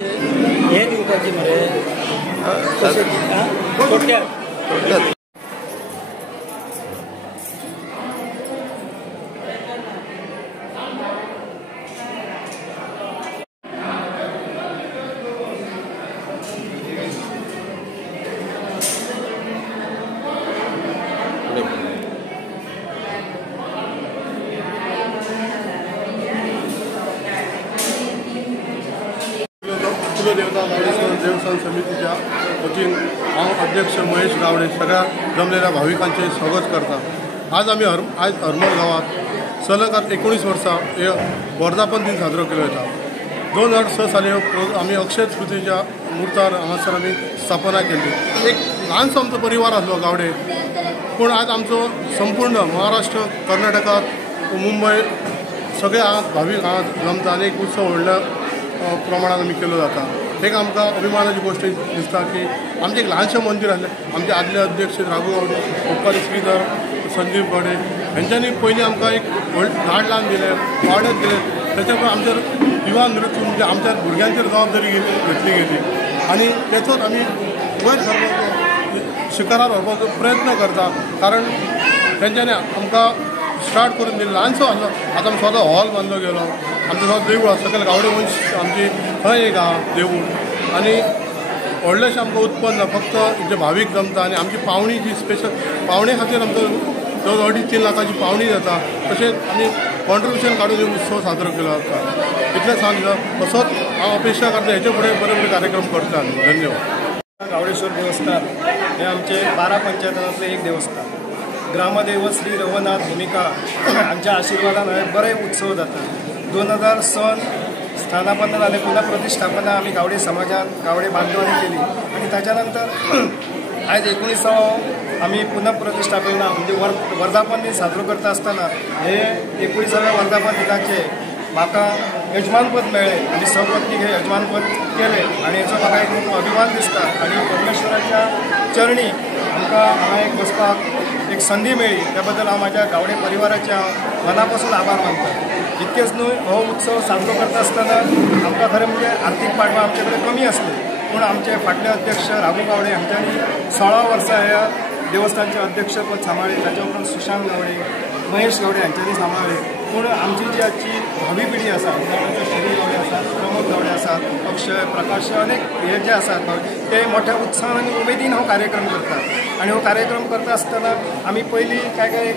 हे दिवपाची मरे थोडक्यात कुलदेवता गावडेश्वर देवस्थान समितीच्या वतीन हांव अध्यक्ष महेश गावडे सगळ्या जमलेल्या भाविकांचे स्वागत करता। आज आम्ही आज हरमल गावात सलग 19 वर्सां हे वर्धापन दिन साजरो केलो वता। 2006 साली आम्ही अक्षय तृतीयेच्या मुहूर्तार हांगासर आमी स्थापना केली। एक ल्हानसो आमचो परिवार आसलो गावडे, पूण आज आमचो संपूर्ण महाराष्ट्र, कर्नाटकात, मुंबई सगळे हांगा भावीक हांगा जमता आनी एक उत्सव व्हडल्या प्रमाणात आम्ही केलो जाता। एक आमकां अभिमानाची गोष्ट दिसता की आमचें एक ल्हानशें मंदिर आसलें। आमचे आदले अध्यक्ष राघू गावडे, उपकारी श्रीधर, संदीप गावडे हांच्यांनी पयलीं आमकां एक झाड लावन दिलें, वाडत दिलें। त्याच्या मुळे आमचेर युवा नृत्य म्हणजे आमच्या भुरग्यांचेर जबाबदारी घेतली गेली आनी तेचोच आमी वयर सरपाचो शिखरार व्हरपाचो प्रयत्न करता। कारण तेंच्यांनी आमकां स्टार्ट करून दिलें ल्हानसो आसलो। आतां आमी स्वता हॉल बांदलो गेलो, आमचो स्वता देवूळ आसा, सकयल गावडे वंश आमची थंय एक आहा देवूळ आनी व्हडलेशें आमकां उत्पन्न फक्त जे भावीक जमता आनी आमची पावणी जी स्पेशल पावणे खातीर आमकां 2-3 लाखाची पावणी जाता। तशेंच आमी कॉन्ट्रिब्युशन काडून उत्सव साजरो केलो जाता। इतलें सांगता असोच हांव अपेक्षा करता हेचे फुडें बरे बरे कार्यक्रम करता। धन्यवाद। गावडेश्वर देवस्थान हे आमचे 12 पंचायतांतले एक देवस्थान। ग्रामदेव श्री रघुनाथ भूमिका हांच्या आशिर्वादान बरे उत्सव जाता। 2000 सन स्थापना जाले, पुन्हा प्रतिष्ठापना आम्ही गावडे समाजान गावडे बांधवांनी केली आणि त्याच्यानंतर आज 19 आम्ही पुन्हा प्रतिष्ठापना म्हणजे वर्धापन दिन साजरो करता असताना हे 19व्या वर्धापन दिनाचे म्हाका यजमानपद मेळ्ळें आणि सहपत्नीक हे यजमानपद केलें आणि हेचो म्हाका एक खूब अभिमान दिसता आणि परमेश्वराच्या चरणी आमकां हांगा एक बसपाक एक संधी मेळ्ळी, त्याबद्दल हांव म्हाज्या गावडे परिवाराचे मनापासून आभार मानता। इतकेच न्हय, हो उत्सव साजरो करता आसतना आमकां खरें म्हणजे आर्थीक पाठबळ आमचे कडेन कमी आसले, पूण आमचे फाटले अध्यक्ष राघू गावडे हांच्यांनी 16 वर्सां ह्या देवस्थानचे अध्यक्षपद सांबाळ्ळें। ताच्या उपरांत सुशांत गावडे, महेश गावडे हांच्यांनी सांबाळ्ळें। पूण आमची जी आजची भावी पिढी आसा, उदाहरणार्थ श्री गावडे आसात, प्रमोद गावडे आसात, अक्षय, प्रकाश अनेक हे जे आसात ते मोठ्या उत्साहान आनी उमेदीन हो कार्यक्रम करतात। आणि हो कार्यक्रम करता आसतना आमी पयलीं काय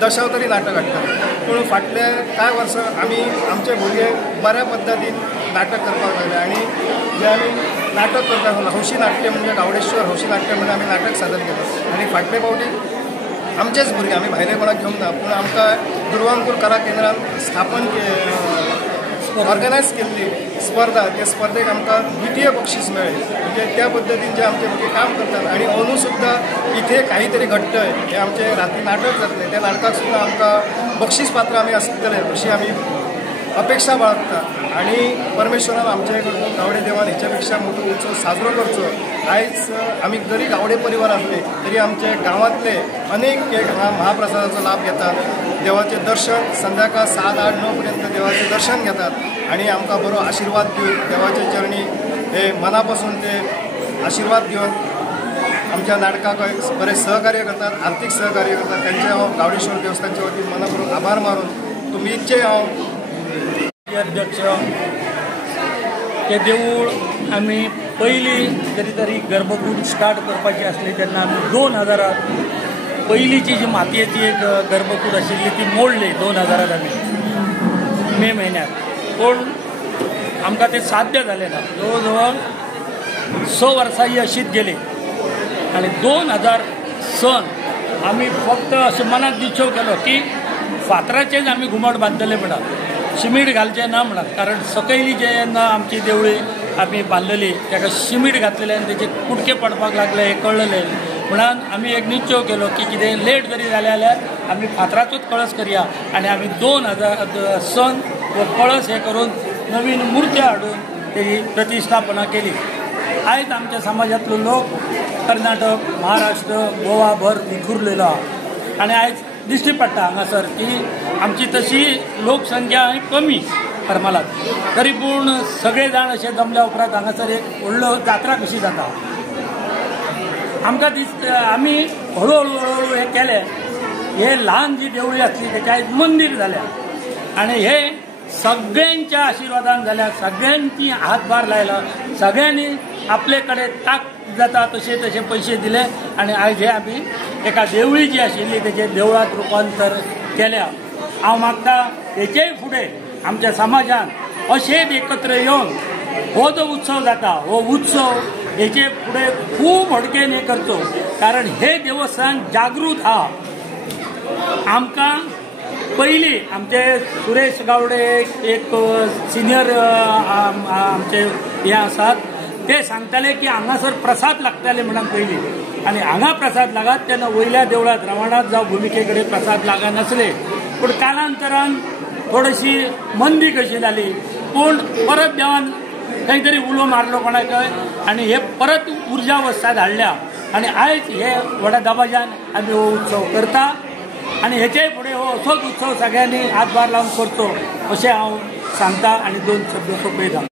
दशावतारी नाटक हाडटात, पूण फाटले कांय वर्सां आमी आमचे भुरगे बऱ्या पद्दतीन नाटक करपाक लागले आणि जे आमी नाटक करता हौशी नाट्य म्हणजे गावडेश्वर हौशी नाट्य म्हणजे आमी नाटक सादर केलं आणि फाटले फावटी आमचेच भुरगे आमी भायले कोणाक घेवंक ना, पूण आमकां दुर्वांकूर कला केंद्रान स्थापन ऑर्गनायज केल्ली स्पर्धा, त्या स्पर्धेक आमकां द्वितीय बक्षीस मेळ्ळें। म्हणजे त्या पद्दतीन जे आमचे भुरगे काम करतात आणि अंदू सुद्दां इथे काहीतरी घडटंय हे आमचे राती नाटक जातलें, त्या नाटकाक सुद्दां आमकां बक्षीस पात्र आमी आसतले अशी आमी अपेक्षा बाळगता आणि परमेश्वरान आमचे कडून गावडे देवान हेच्या पेक्षा मोठो उत्सव साजरो करचो। आयज आमी जरी गावडे परिवार आसले तरी आमचे गांवांतले अनेक एक महाप्रसादाचो लाभ घेतात, देवाचे दर्शन संध्याकाळ 7, 8, 9 पर्यंत देवाचे दर्शन घेतात आणि आमकां बरो आशिर्वाद दिवन देवाचे चरणी हे मनापासून ते आशिर्वाद घेवन आमच्या नाटकाक बरे सहकार्य करतात, आर्थिक सहकार्य करतात। त्यांचे हांव गावडेश्वर देवस्थानच्या वतीन मनपूर्वक आभार मारून तुमचे हांव अध्यक्ष ते देवूळ आम्ही पहिली जरी तरी गर्भकूड स्टार्ट करपाची असली तेन्ना आमी 2000 पहिलीची जी मातयेची एक गर्भकूड आशिल्ली ती मोडली 2000 आमी मे म्हयन्यात, पूण आमकां ते साध्य जालें ना। जवळ 6 वर्सां ही अशीच गेली आणि 2000 सन आमी फक्त अशें मनाक निश्चय केलो की फातराचेच आमी घुमट बांदतले म्हणून, शिमीट घालचें ना म्हणून। कारण सकयली जेन्ना आमची देवळी आमी बांदलेली ताका शिमीट घातलेलें आनी तेचे कुडके पडपाक लागले हें कळलें म्हणून आमी एक निश्चय केलो की कितें लेट जरी जालें जाल्यार आमी फातराचोच कळस करया आनी आमी 2000 सन हो कळस हे करून नवीन मुर्त्यो हाडून तेजी प्रतिश्ठापना केली। आयज आमच्या समाजांतलो लोक कर्नाटक, महाराष्ट्र, गोवा भर विखुरलेलो आहा आणि आयज दिश्टी पडटा हांगासर की आमची तशी लोकसंख्या कमी करमालात तरी पूण सगळे जाण अशे जमल्या उपरांत हांगासर एक व्हडलो जात्रा कशी जाता आमकां दिसता आमी हळू हळू हे केले हे ल्हान जी देवळी आसली तेच्या आयज मंदीर जाल्या आनी हे सगळ्यांच्या आशिर्वादान जाल्या सगळ्यांची हातभार लायला सगळ्यांनी आपले कडेन ताक जाता तशे तशे पयशे दिले आनी आयज हे आमी एका देवळी जी आशिल्ली तेचे देवळांत रुपांतर केल्या हांव मागता हेचेय फुडें आमच्या समाजान अशेच एकत्र येवन हो जो उत्सव जाता हो उत्सव हेचे फुडें खूब हडकेन हे करचो कारण हे देवस्थान जागृत आहा आमकां पयलीं आमचे सुरेश गावडे एक सिनियर आमचे हे आसात ते सांगताले की हांगासर प्रसाद लागताले म्हणून पयलीं आनी हांगा प्रसाद लागत तेन्ना वयल्या देवळांत रवणाथ जावं भुमिके कडेन प्रसाद लागनासले पूण कालांतरान थोडीशी मंदी कशी जाली पूण परत देवान खंय तरी उलो मारलो कोणाकय आनी हे परत उर्जावस्थात हाडल्या आनी आयज हे व्हडा दबाज्यान आमी हो उत्सव करता आनी हेचेय फुडें हो असोच उत्सव सगळ्यांनी हातभार लावन करचो अशें हांव सांगता आनी 2 शब्द सोंपयता.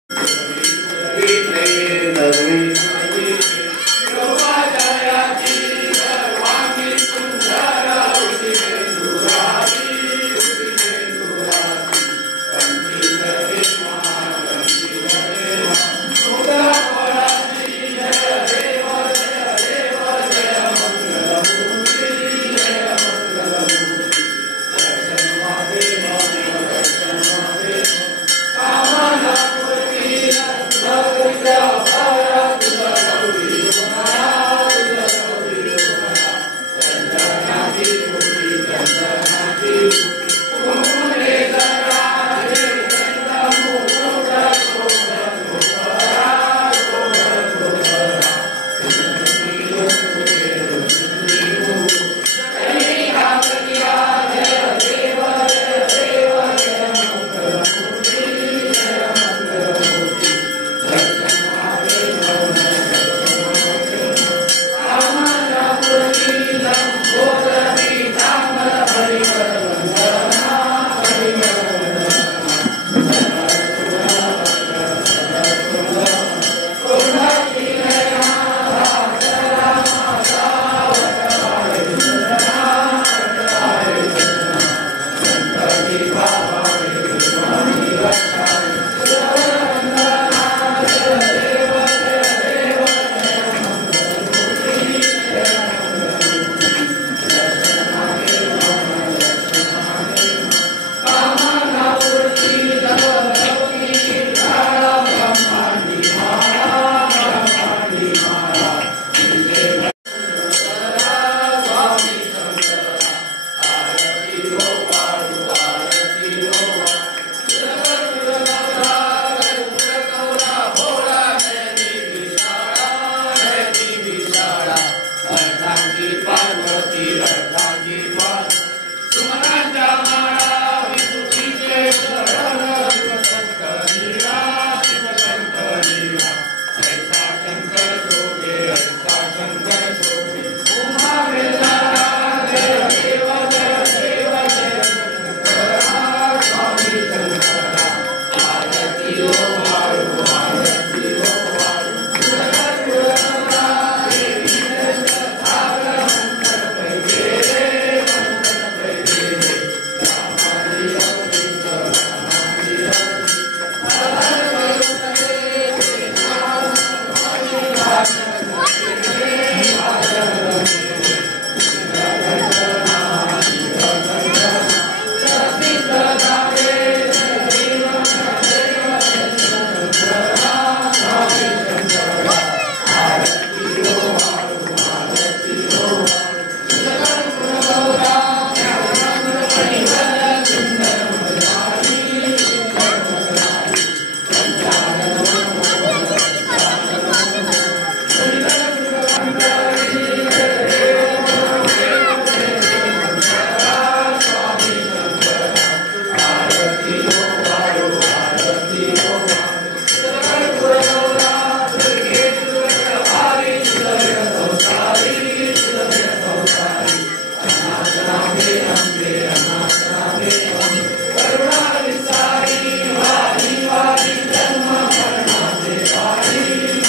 आहे.